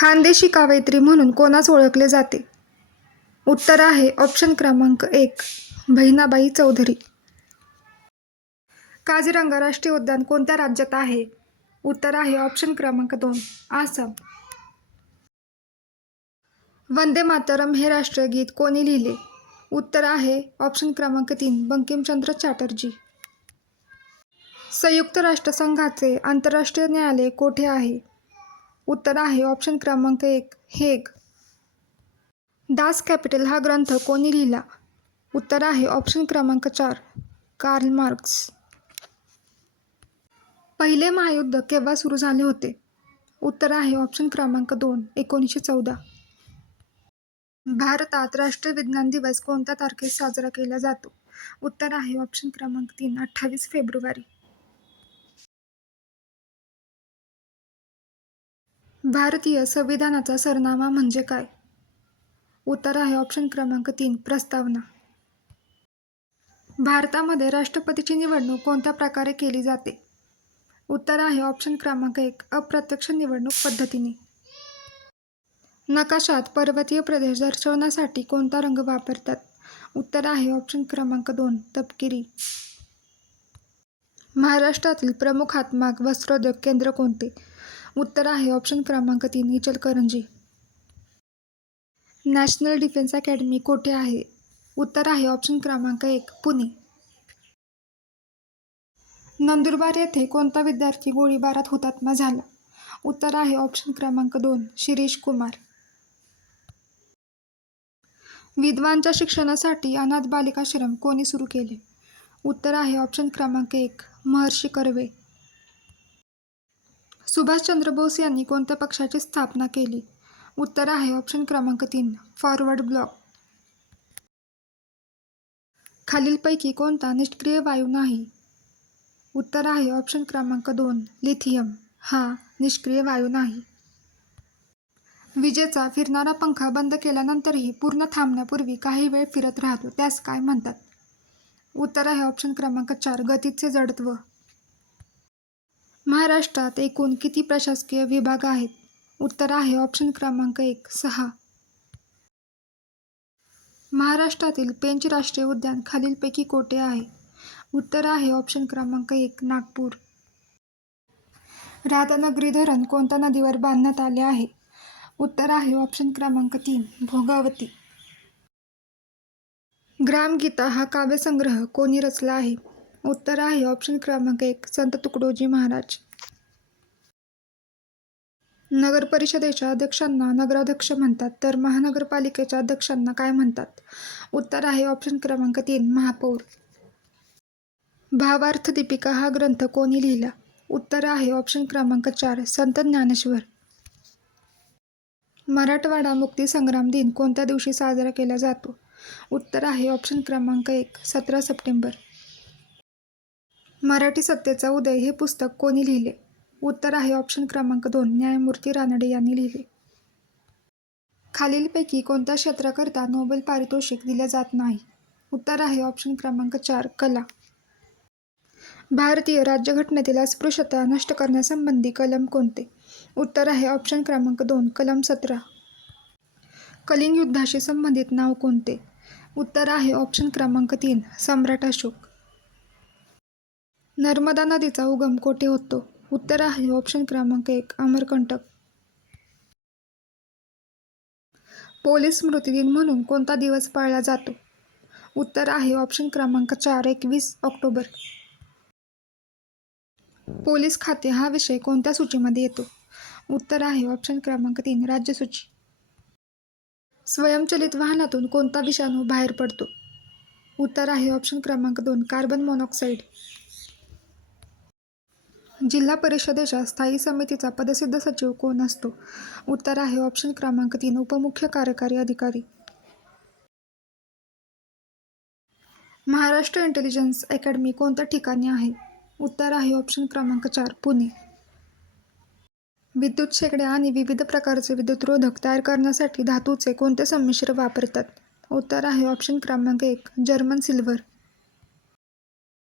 खानदेशी कवयित्री म्हणून कोणास ओळखले जाते? उत्तर आहे ऑप्शन क्रमांक 1, बहिणाबाई चौधरी. काझीरंगा राष्ट्रीय उद्यान कोणत्या राज्यात आहे? उत्तर आहे ऑप्शन क्रमांक 2, आसाम. वंदे मातरम हे राष्ट्रीय गीत कोणी लिहिले? उत्तर आहे ऑप्शन क्रमांक 3, बंकिमचंद्र चॅटर्जी. संयुक्त राष्ट्रसंघाचे आंतरराष्ट्रीय न्यायालय कोठे आहे? उत्तर आहे ऑप्शन क्रमांक 1, हेग. दास कॅपिटल हा ग्रंथ कोणी लिहिला? उत्तर आहे ऑप्शन क्रमांक 4, कार्ल मार्क्स. पहिले महायुद्ध केव्हा सुरू झाले होते? उत्तर आहे ऑप्शन क्रमांक 2, 1914. भारतात राष्ट्रीय विज्ञान दिवस कोणत्या तारखेस साजरा केला जातो? उत्तर आहे ऑप्शन क्रमांक 3, 28 फेब्रुवारी. भारतीय संविधानाचा सरनामा म्हणजे काय? उत्तर आहे ऑप्शन क्रमांक 3, प्रस्तावना. भारतामध्ये राष्ट्रपतीची निवडणूक कोणत्या प्रकारे केली जाते? उत्तर आहे ऑप्शन क्रमांक 1, अप्रत्यक्ष निवडणूक पद्धतीने. नकाशात पर्वतीय प्रदेश दर्शवण्यासाठी कोणता रंग वापरतात? उत्तर आहे ऑप्शन क्रमांक 2, तपकिरी. महाराष्ट्रातील प्रमुख हातमाग वस्त्रोद्योग केंद्र कोणते? उत्तर आहे ऑप्शन क्रमांक 3, इचलकरंजी. नॅशनल डिफेन्स अकॅडमी कोठे आहे? उत्तर आहे ऑप्शन क्रमांक 1, पुणे. नंदुरबार येथे कोणता विद्यार्थी गोळीबारात हुतात्मा झाला? उत्तर आहे ऑप्शन क्रमांक 2, शिरीष कुमार. विधवांच्या शिक्षणासाठी अनाथ बालिकाश्रम कोणी सुरू केले? उत्तर आहे ऑप्शन क्रमांक 1, महर्षी कर्वे. सुभाषचंद्र बोस यांनी कोणत्या पक्षाची स्थापना केली? उत्तर आहे ऑप्शन क्रमांक 3, फॉरवर्ड ब्लॉक. खालीलपैकी कोणता निष्क्रिय वायू नाही? उत्तर आहे ऑप्शन क्रमांक 2, लिथियम हा निष्क्रिय वायू नाही. विजेचा फिरणारा पंखा बंद केल्यानंतरही पूर्ण थांबण्यापूर्वी काही वेळ फिरत राहतो त्यास काय म्हणतात? उत्तर आहे ऑप्शन क्रमांक 4, गतीचे जडत्व. महाराष्ट्रात एकूण किती प्रशासकीय विभाग आहेत? उत्तर आहे ऑप्शन क्रमांक 1, 6. महाराष्ट्रातील पेंच राष्ट्रीय उद्यान खालीलपैकी कोठे आहे? उत्तर आहे ऑप्शन क्रमांक 1, नागपूर. राधानगरी धरण कोणत्या नदीवर बांधण्यात आले आहे? उत्तर आहे ऑप्शन क्रमांक 3, भोगावती. ग्रामगीता हा काव्यसंग्रह कोणी रचला आहे? उत्तर आहे ऑप्शन क्रमांक 1, संत तुकडोजी महाराज. नगर परिषदेच्या अध्यक्षांना नगराध्यक्ष म्हणतात तर महानगरपालिकेच्या अध्यक्षांना काय म्हणतात? उत्तर आहे ऑप्शन क्रमांक 3, महापौर. भावार्थ दीपिका हा ग्रंथ कोणी लिहिला? उत्तर आहे ऑप्शन क्रमांक 4, संत ज्ञानेश्वर. मराठवाडा मुक्ती संग्राम दिन कोणत्या दिवशी साजरा केला जातो? उत्तर आहे ऑप्शन क्रमांक 1, 17 सप्टेंबर. मराठी सत्तेचा उदय हे पुस्तक कोणी लिहिले? उत्तर आहे ऑप्शन क्रमांक 2, न्यायमूर्ती रानडे यांनी लिहिले. खालीलपैकी कोणत्या क्षेत्राकरता नोबेल पारितोषिक दिले जात नाही? उत्तर आहे ऑप्शन क्रमांक 4, कला. भारतीय राज्यघटनेतील अस्पृश्यता नष्ट करण्यासंबंधी कलम कोणते? उत्तर आहे ऑप्शन क्रमांक 2, कलम 17. कलिंग युद्धाशी संबंधित नाव कोणते? उत्तर आहे ऑप्शन क्रमांक 3, सम्राट अशोक. नर्मदा नदीचा उगम कोठे होतो? उत्तर आहे ऑप्शन क्रमांक 1, अमरकंटक. पोलीस स्मृती दिन म्हणून कोणता दिवस पाळला जातो? उत्तर आहे ऑप्शन क्रमांक 4, 21 ऑक्टोबर. पोलीस खाते हा विषय कोणत्या सूचीमध्ये येतो? उत्तर आहे ऑप्शन क्रमांक 3, राज्यसूची. स्वयंचलित वाहनातून कोणता विषाणू बाहेर पडतो? उत्तर आहे ऑप्शन क्रमांक 2, कार्बन मोनॉक्साईड. जिल्हा परिषदेच्या स्थायी समितीचा पदसिद्ध सचिव कोण असतो? उत्तर आहे ऑप्शन क्रमांक 3, उपमुख्य कार्यकारी अधिकारी. महाराष्ट्र इंटेलिजन्स अकॅडमी कोणत्या ठिकाणी आहे? उत्तर आहे ऑप्शन क्रमांक 4, पुणे. विद्युत शेगड्या आणि विविध प्रकारचे विद्युतरोधक तयार करण्यासाठी धातूचे कोणते संमिश्र वापरतात? उत्तर आहे ऑप्शन क्रमांक 1, जर्मन सिल्वर.